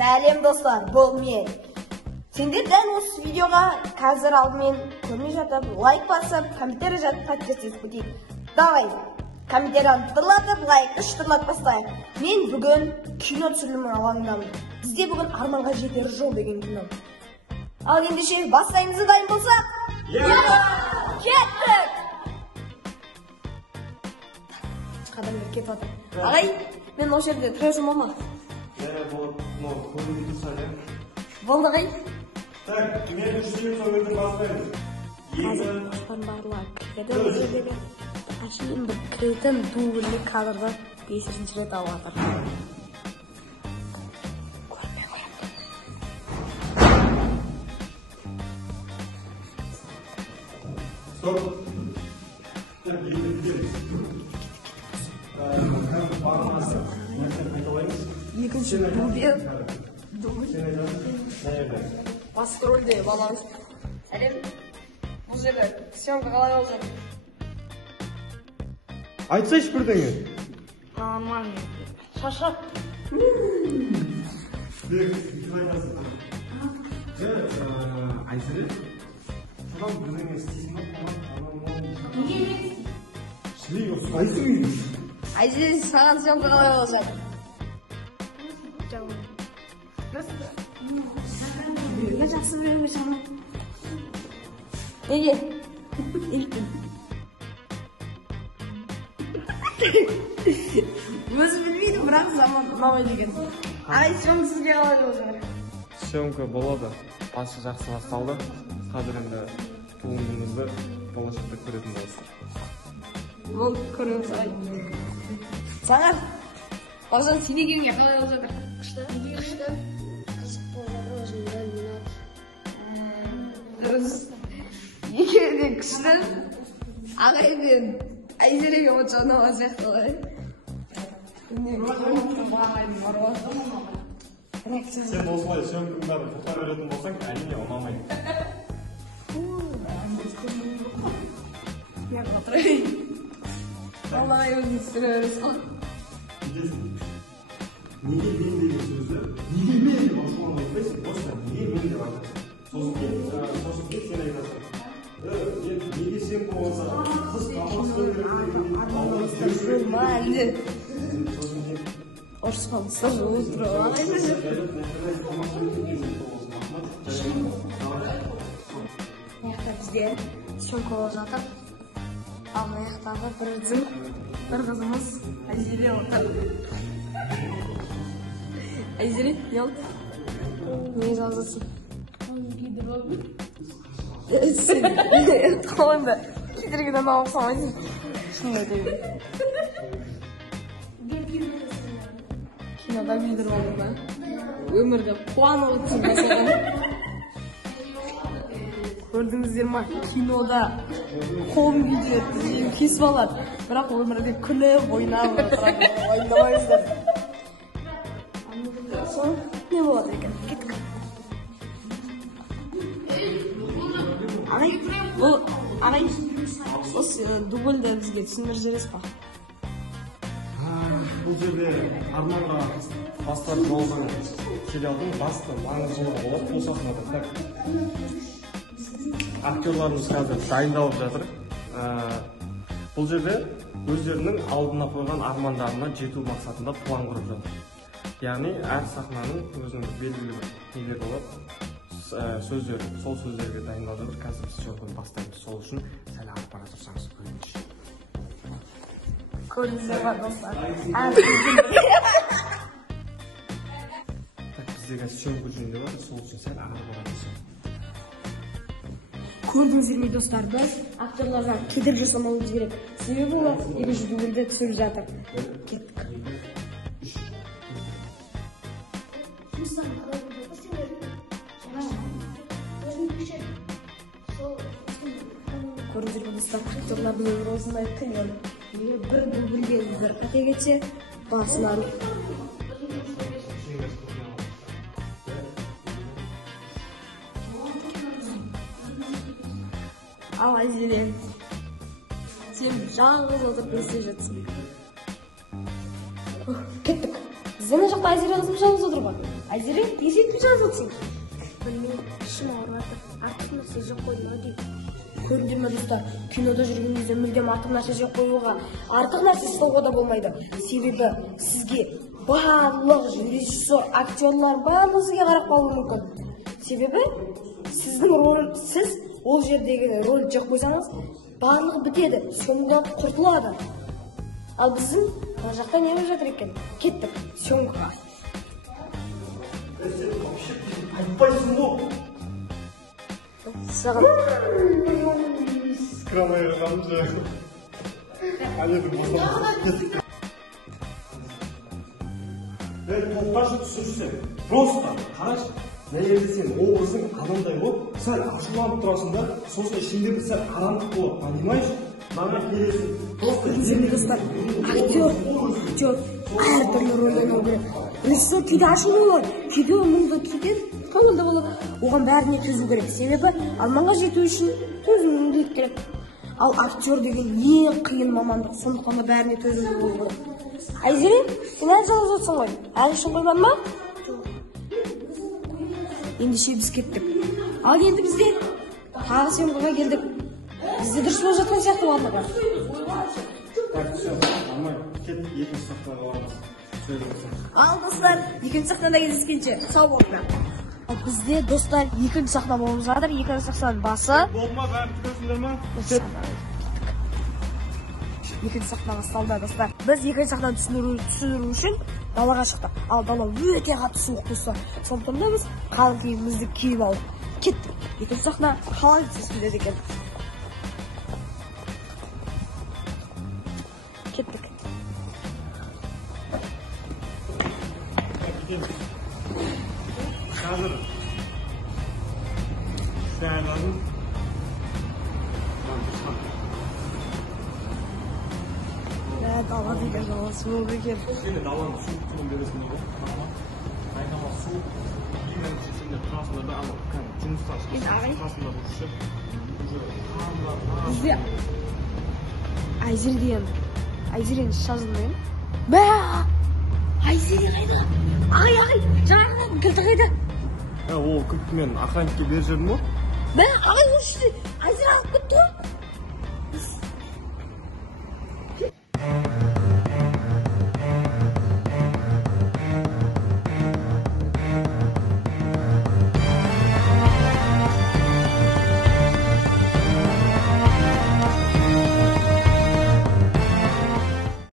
Сәлем достар, бұл мен. Сендер дәл осы видеоға қазір алдымен көрмей жатып, лайк басып, комментарий жазып подписываться етейік. Давай, комментарияны тырлатып, лайкты шытырлатып бастайық. Мен бүгін кино түсірілімі алаңдамын. Бізде бүгін арманға жетер жол деген кино. Ал ендеше бастаймыз, дайын болсақ? Кеттік! Қадамдар кетіп жатыр. Ағай, мен осы жерде тұра жұмам ма? Болды ғай? Так, мен үшінен соңызды бастаймыз. Қазір қошпан барлар кіреді бұл жердегі. Ашын бір кіретін дублі кадрды 5-ші рет алып жатыр. Көрмей қоямын. Стоп. Так, Екінші басты рөлде балаңыз. Сәлем. Бұл жерде съемка қалай болып жатыр? айтсайшы бірдеңе. Нормально. Шашап. Айсыры? Шадан бірдеңе істейсің ба? Неге емес? Шілей ұстайсың үйін. Айзеле, саған съемка қалай болып жатыр? Біреуге жақсы, біреуге жаман. Неге? Еліктен. Өзі білмейді, бірақ заман ұнамай деген. Ай, съемка сізге қалай болып жатыр? Съемка болады. Басы жақсы басталды. Қазір енді туындымызды болашақта көретін боласыздар. Бұл көреміз ағай. Саңар, Бауыржан сенегенге қалай болып жатыр? Күшті. Қызық болып жатыр, өзімді ұнады. Дұрыс. Екеуі де күшті. Ағай мен Айзереге онша ұнаған сияқты ғой. Сен осылай сөмкің бәрін құтқар беретін болсаң, әрине ұнамайды. Мен қатырайын. Аллай өзін түсіре бересің. Неге мен деген сөзді, неге мен деп ашуын айтпайсың, просто неге мен деп айтасың. Сосын кейін сен айтасың. Неге сен болса, қыз тамақ сөйлерді, Нормально. Ұрыспан сыр отырып алайын. Маяқта бізге съемка болып жатыр. Ал маяқтағы бір қызымыз Айзеле отыр. Айзеле, не oldu? Niye жазасың? Сен қолыңды кедергіден алып салмайсың. Шынында деймін. Кинода лидер болдың ба? Өмірде қуанып отырсың ба соған? Көрдіңіздер ма? Кинода қолым күйдіреді, тізгенім кесіп алады. Бірақ өмірде күліп, ойнап отырады. Ойнамайсыздар. Соң не болады екен? Кеттік. Ағай, осы дубльді бізге түсіндіріп жібересіз ба? бұл жерде арманға бастар жолдың сериалдың басты маңыздылығы болады бұл сахнада. Так, актерларымыз қазір дайындалып жатыр. Бұл жерде өздерінің алдына қойған армандарына жету мақсатында план құрып жатыр. Яғни әр сахнаның өзінің белгілі бір нелері болады, сөздері, сол сөздерге дайындалып жатыр. Қазір біз сөйлеуді бастаймыз. Сол үшін сәл ары бара тұрсаңыз көрейінші. Көрдіңіздер ма достар? Так, бізде қазір сөйлеу жөнінде бар, сол үшін сәл ары бара тұрсаңыз. Көрдіңіздер ме достар, біз актерларға кедергі жасамауымыз керек. Себебі олар екінші дубльде түсіріп жатыр. Кеттік. Көрдіңіздер ме достар, актерлардың өмірі осындай қиын. Bir дубльге бір қате кетсе, басынан. Ал Айзеле, сен жалғыз отырып не істеп жатсың? Кеттік. Сен жақта Айзеле қызым жалғыз отыр ғой. Айзере, тезетіп жазып отырсың. Білмеймін, ішім ауырып жатыр. Артық нәрсе жеп қойдым ау деймін. Көрдіңдер ме достар, кинода жүрген кезде мүлдем артық нәрсе жеп қоюға, артық нәрсе ұстауға да болмайды. Себебі сізге барлық режиссер, актерлар барлығы сізге қарап қалуы мүмкін. Себебі сіздің рөл, сіз ол жердегі рөл жеп қойсаңыз, барлығы бітеді, соңында құртылады. Ал біздің ол жақта не болып жатыр екен? Кеттік, съемкаға. Айтпайсың ғой. Саған Скромный же. Они думают, тоқташы түсірсе, просто қарашы. Егер сен образың адамдай болып, сәл ашуланып тұрасың да, сосын ішіндегі сәл қараңғылық болады, понимаешь? Маған келесің. Көрдіңіздер достар, актер әртүрлі рөл ойнау керек. Режиссер кейде ашулы болады, кейде мұңды, кейде көңілді болады. Оған бәріне төзу керек. Себебі арманға жету үшін төзімділік керек. Ал актер деген ең қиын мамандық, сондықтан да бәріне төзімді болу керек. Айзере, сен әлі жалғыз отырсың ғой? Әлі үшін қоймадың ба? Ендеше біз кеттік. Ал енді бізде тағы съемкаға келдік. Бізде дұрыс болып жатқан сияқты барлығы. Так, все, нормально. Кет, екінші сахнаға барамыз. Ал достар, екінші сахнада кездескенше сау болыңдар. Бізде достар екінші сахна болып жатыр. Екінші сахнаның басы. Болма, бәрі түгесіңдер ма? Екінші сахна басталды достар. Біз екінші сахнаны түсіру үшін далаға шықтық. Ал дала өте қатты суық достар. Сондықтан да біз қалың киімімізді киіп алдық. Кеттік. Екінші сахна қалай түсіріледі екен. Кеттік. Қазір сәлем. Дала деген жала суық екен. Сені даланы суық тұрын бересің ғой. Айнала суық. Ең сенде тұрасында да ана жұмыстар қасында жүрсе. Бізде Айзере деген. Айзерені жазылмайын. Бә! Айзере қайда? Ай, жаңағы кілті қайда? Ол кілтті мен охранникке беріп жібердім ғой. Бә, ай, осы Айзере алып кетті ғой.